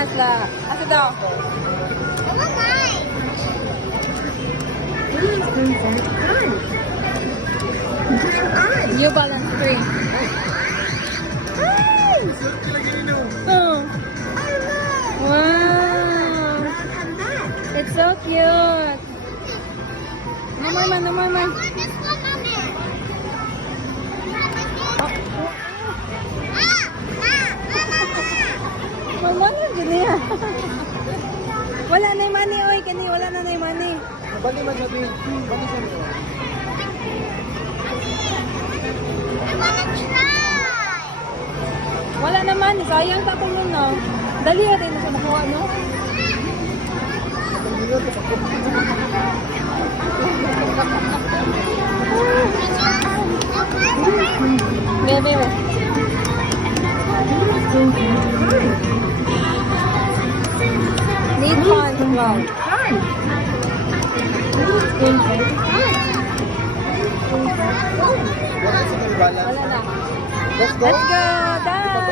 Asla. Asa daw? New Balance 3. Oh. Wow. It's so cute. No more man, no more man. Mama na gini. Wala na yung money, oy. Kani, wala na yung money. Bali man sabi. Bali sa niyo. Wala naman, sayang tapos nun, no? Dali natin na nakuha, no? Bebe, need fun. Wow. Wala na. Let's go. Let's go. Dad.